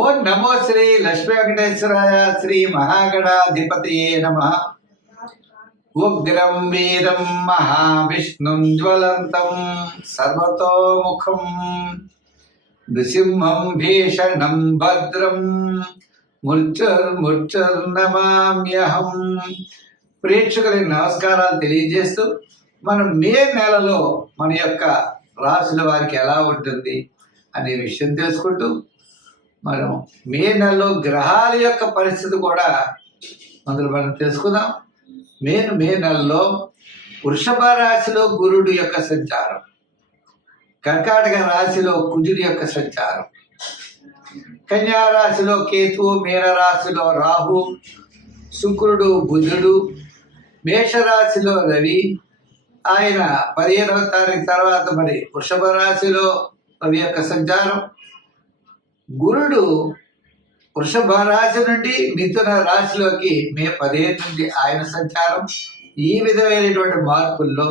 ఓం నమో శ్రీ లక్ష్మీ వెంకటేశ్వరాయ శ్రీ మహాగణాధిపతయే నమః. ఉగ్రం వీరం మహావిష్ణుం జ్వలంతం సర్వతోముఖం నృసింహం భీషణం భద్రం మృత్యుర్నమామ్యహం. ప్రేక్షకులకి నమస్కారాలు తెలియజేస్తూ మనం మే నెలలో మన యొక్క రాశుల వారికి ఎలా ఉంటుంది అనే విషయం తెలుసుకుంటూ మనం మే నెలలో గ్రహాల యొక్క పరిస్థితి కూడా మనం తెలుసుకుందాం. మే నెలలో వృషభ రాశిలో గురుడు యొక్క సంచారం, కర్కాటక రాశిలో కుజుడి యొక్క సంచారం, కన్యా రాశిలో కేతువు, మీన రాశిలో రాహు, శుక్రుడు, బుధుడు, మేషరాశిలో రవి. ఆయన 15వ తారీఖు తర్వాత మరి వృషభ రాశిలో రవి యొక్క సంచారం. గురుడు వృషభ రాశి నుండి మిథున రాశిలోకి మే 15 నుండి ఆయన సంచారం. ఈ విధమైనటువంటి మార్పుల్లో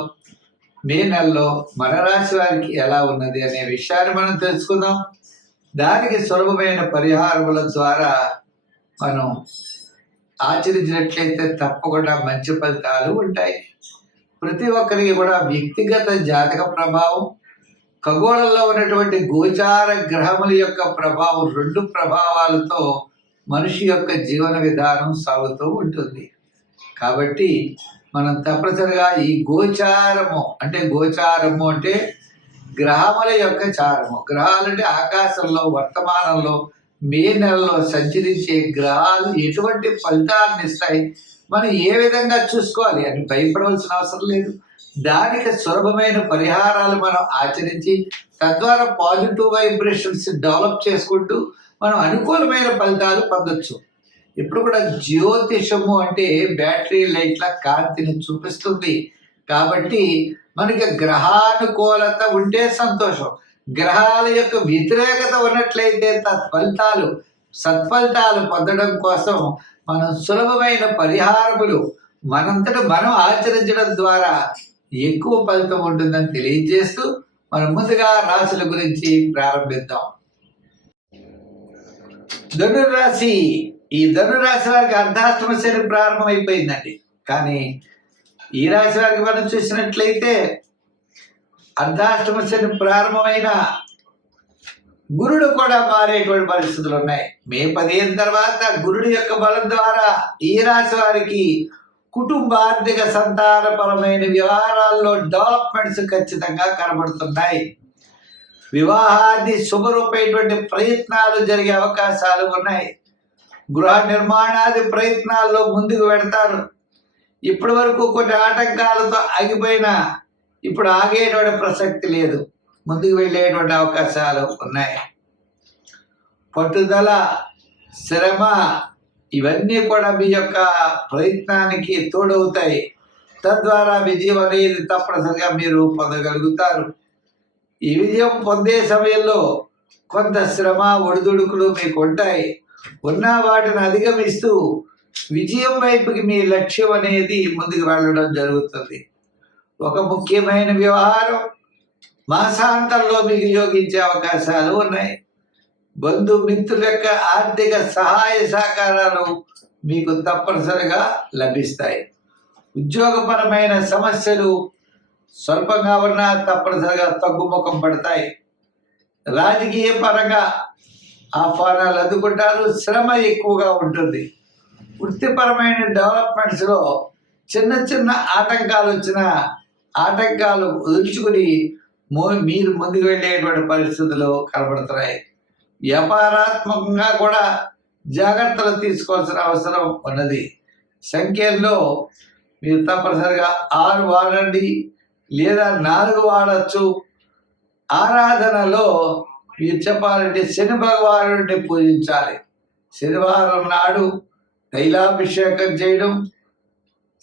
మే నెలలో మన రాశి వారికి ఎలా ఉన్నది అనే విషయాన్ని మనం తెలుసుకుందాం. దానికి సులభమైన పరిహారముల ద్వారా మనం ఆచరించినట్లయితే తప్పకుండా మంచి ఫలితాలు ఉంటాయి. ప్రతి ఒక్కరికి కూడా వ్యక్తిగత జాతక ప్రభావం, ఖగోళంలో ఉన్నటువంటి గోచార గ్రహముల యొక్క ప్రభావం, 2 ప్రభావాలతో మనిషి యొక్క జీవన విధానం సాగుతూ ఉంటుంది. కాబట్టి మనం తప్పనిసరిగా ఈ గోచారము అంటే గ్రహముల యొక్క చారము. గ్రహాలంటే ఆకాశంలో వర్తమానంలో మే నెలలో సంచరించే గ్రహాలు ఎటువంటి ఫలితాలను ఇస్తాయి, మనం ఏ విధంగా చూసుకోవాలి అని భయపడవలసిన అవసరం లేదు. దానికి సులభమైన పరిహారాలు మనం ఆచరించి తద్వారా పాజిటివ్ వైబ్రేషన్స్ డెవలప్ చేసుకుంటూ మనం అనుకూలమైన ఫలితాలు పొందొచ్చు. ఇప్పుడు కూడా జ్యోతిషము అంటే బ్యాటరీ లైట్ల కాంతిని చూపిస్తుంది. కాబట్టి మనకి గ్రహానుకూలత ఉంటే సంతోషం, గ్రహాల యొక్క వ్యతిరేకత ఉన్నట్లయితే సత్ఫలితాలు పొందడం కోసం మనం సులభమైన పరిహారములు మనంతటా మనం ఆచరించడం ద్వారా ఎక్కువ ఫలితం ఉంటుందని తెలియజేస్తూ మనం ముందుగా రాశుల గురించి ప్రారంభిద్దాం. ధనురాశి. ఈ ధనురాశి వారికి అర్ధాష్టమ శని ప్రారంభమైపోయిందండి. కానీ ఈ రాశి వారికి మనం చూసినట్లయితే అర్ధాష్టమ శని ప్రారంభమైన గురుడు కూడా మారేటువంటి పరిస్థితులు ఉన్నాయి. మే 15 తర్వాత గురుడు యొక్క బలం ద్వారా ఈ రాశి వారికి కుటుంబ, ఆర్థిక, సంతానపరమైన వ్యవహారాల్లో డెవలప్మెంట్స్ ఖచ్చితంగా కనబడుతున్నాయి. వివాహాది శుభరూపమైనటువంటి ప్రయత్నాలు జరిగే అవకాశాలు ఉన్నాయి. గృహ నిర్మాణాది ప్రయత్నాల్లో ముందుకు పెడతారు. ఇప్పటి వరకు కొన్ని ఆటంకాలతో ఆగిపోయినా ఇప్పుడు ఆగేటువంటి ప్రసక్తి లేదు, ముందుకు వెళ్ళేటువంటి అవకాశాలు ఉన్నాయి. పట్టుదల, శ్రమ ఇవన్నీ కూడా మీ యొక్క ప్రయత్నానికి తోడవుతాయి. తద్వారా విజయం అనేది తప్పనిసరిగా మీరు పొందగలుగుతారు. ఈ విజయం పొందే సమయంలో కొంత శ్రమ, ఒడిదుడుకులు మీకు ఉంటాయి. ఉన్న వాటిని అధిగమిస్తూ విజయం వైపుకి మీ లక్ష్యం అనేది ముందుకు వెళ్ళడం జరుగుతుంది. ఒక ముఖ్యమైన వ్యవహారం మాసాంతంలో మీకు యోగించే అవకాశాలు ఉన్నాయి. బంధుమిత్రుల యొక్క ఆర్థిక సహాయ సహకారాలు మీకు తప్పనిసరిగా లభిస్తాయి. ఉద్యోగపరమైన సమస్యలు స్వల్పంగా ఉన్నా తప్పనిసరిగా తగ్గుముఖం పడతాయి. రాజకీయ పరంగా ఆహ్వానాలు అందుకుంటారు. శ్రమ ఎక్కువగా ఉంటుంది. వృత్తిపరమైన డెవలప్మెంట్స్లో చిన్న చిన్న ఆటంకాలు వచ్చినా ఆటంకాలు వదులుచుకుని మీరు ముందుకు వెళ్ళేటువంటి పరిస్థితులు కనబడుతున్నాయి. వ్యాపారాత్మకంగా కూడా జాగ్రత్తలు తీసుకోవాల్సిన అవసరం ఉన్నది. సంఖ్యల్లో మీరు తప్పనిసరిగా 6 వాడండి, లేదా 4 వాడచ్చు. ఆరాధనలో మీరు చెప్పాలంటే శని భగవానుడిని పూజించాలి. శనివారం నాడు తైలాభిషేకం చేయడం,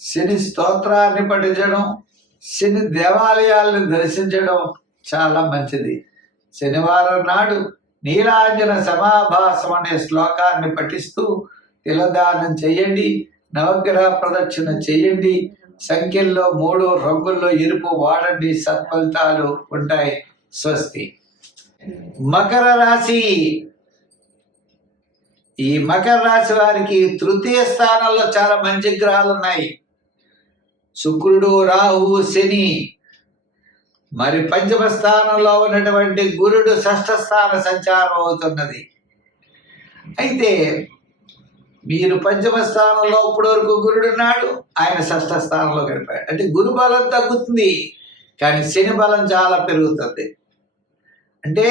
శని స్తోత్రాన్ని పఠించడం, శని దేవాలయాలను దర్శించడం చాలా మంచిది. శనివారం నాడు నీలాంజన సమాభాసం అనే శ్లోకాన్ని పఠిస్తూ తిలదానం చేయండి, నవగ్రహ ప్రదక్షిణ చేయండి. సంఖ్యల్లో 3 రంగుల్లో ఎరుపు వాడండి, సత్ఫలితాలు ఉంటాయి. స్వస్తి. మకర రాశి. ఈ మకర రాశి వారికి తృతీయ స్థానంలో చాలా మంచి గ్రహాలు ఉన్నాయి. శుక్రుడు, రాహు, శని. మరి పంచమ స్థానంలో ఉన్నటువంటి గురుడు షష్ఠ స్థాన సంచారం అవుతున్నది. అయితే మీరు పంచమ స్థానంలో ఇప్పటి వరకు గురుడు ఉన్నాడు, ఆయన షష్ఠ స్థానంలో గడిపాడు. అంటే గురు బలం తగ్గుతుంది, కానీ శని బలం చాలా పెరుగుతుంది. అంటే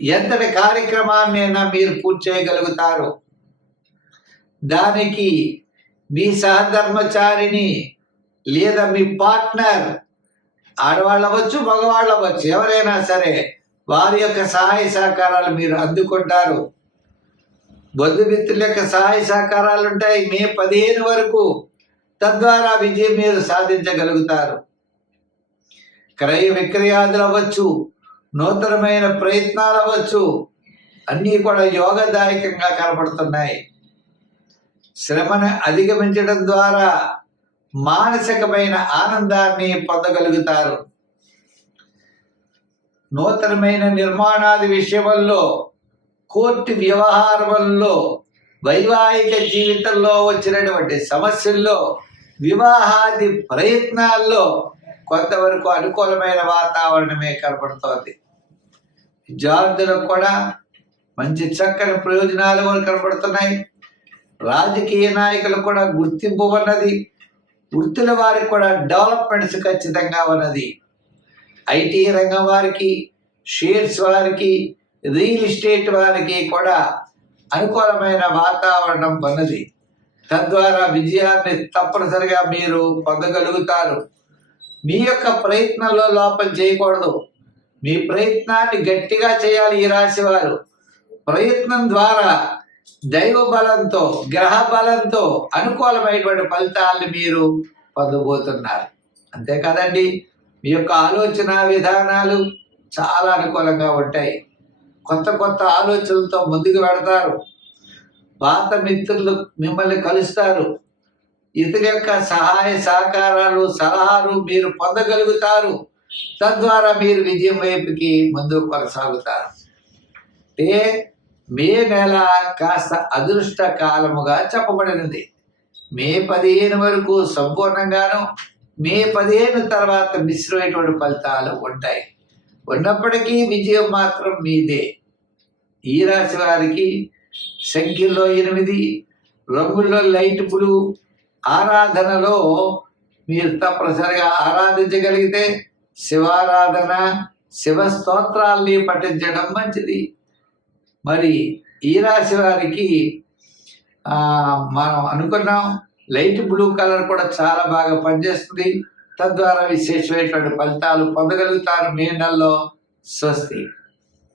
ఎంతటి కార్యక్రమాన్నైనా మీరు పూర్తి చేయగలుగుతారు. దానికి మీ సహధర్మచారిని లేదా మీ పార్ట్నర్, ఆడవాళ్ళు అవ్వచ్చు, మగవాళ్ళు అవ్వచ్చు, ఎవరైనా సరే వారి యొక్క సహాయ సహకారాలు మీరు అందుకుంటారు. బంధుమిత్రుల యొక్క సహాయ సహకారాలు ఉంటాయి మే 15 వరకు. తద్వారా విజయం మీరు సాధించగలుగుతారు. క్రయ విక్రయాదులు అవ్వచ్చు, నూతనమైన ప్రయత్నాలు అవ్వచ్చు, అన్నీ కూడా యోగదాయకంగా కనపడుతున్నాయి. శ్రమను అధిగమించడం ద్వారా మానసికమైన ఆనందాన్ని పొందగలుగుతారు. నూతనమైన నిర్మాణాది విషయంలో, కోర్టు వ్యవహారంలో, వైవాహిక జీవితంలో వచ్చినటువంటి సమస్యల్లో, వివాహాది ప్రయత్నాల్లో కొంతవరకు అనుకూలమైన వాతావరణమే కనపడుతోంది. విద్యార్థులకు కూడా మంచి చక్కని ప్రయోజనాలు కనపడుతున్నాయి. రాజకీయ నాయకులకు కూడా గుర్తింపు ఉన్నది. వృత్తుల వారికి కూడా డెవలప్మెంట్స్ ఖచ్చితంగా ఉన్నది. ఐటీ రంగం వారికి, షేర్స్ వారికి, రియల్ ఎస్టేట్ వారికి కూడా అనుకూలమైన వాతావరణం ఉన్నది. తద్వారా విజయాన్ని తప్పనిసరిగా మీరు పొందగలుగుతారు. మీ యొక్క ప్రయత్నంలో లోపం చేయకూడదు. మీ ప్రయత్నాన్ని గట్టిగా చేయాలి. ఈ రాశి వారు ప్రయత్నం ద్వారా దైవ బలంతో, గ్రహ బలంతో అనుకూలమైనటువంటి ఫలితాలను మీరు పొందబోతున్నారు. అంతేకాదండి, మీ యొక్క ఆలోచన విధానాలు చాలా అనుకూలంగా ఉంటాయి. కొత్త కొత్త ఆలోచనలతో ముందుకు పెడతారు. పాత మిత్రులు మిమ్మల్ని కలుస్తారు. ఇతని యొక్క సహాయ సహకారాలు, సలహాలు మీరు పొందగలుగుతారు. తద్వారా మీరు విజయం వైపుకి ముందుకు కొనసాగుతారు. అంటే మే నెల కాస్త అదృష్ట కాలముగా చెప్పబడినది. మే 15 వరకు సంపూర్ణంగాను, మే 15 తర్వాత మిశ్రమైనటువంటి ఫలితాలు ఉంటాయి. ఉన్నప్పటికీ విజయం మాత్రం మీదే. ఈ రాశి వారికి సంఖ్యల్లో 8, రంగుల్లో లైట్ బ్లూ, ఆరాధనలో మీరు తప్పనిసరిగా ఆరాధించగలిగితే శివారాధన, శివ స్తోత్రాల్ని పఠించడం మంచిది. మరి ఈ రాశి వారికి మనం అనుకున్నాం లైట్ బ్లూ కలర్ కూడా చాలా బాగా పనిచేస్తుంది. తద్వారా విశేషమైనటువంటి ఫలితాలు పొందగలుగుతారు మే నెలలో. స్వస్తి.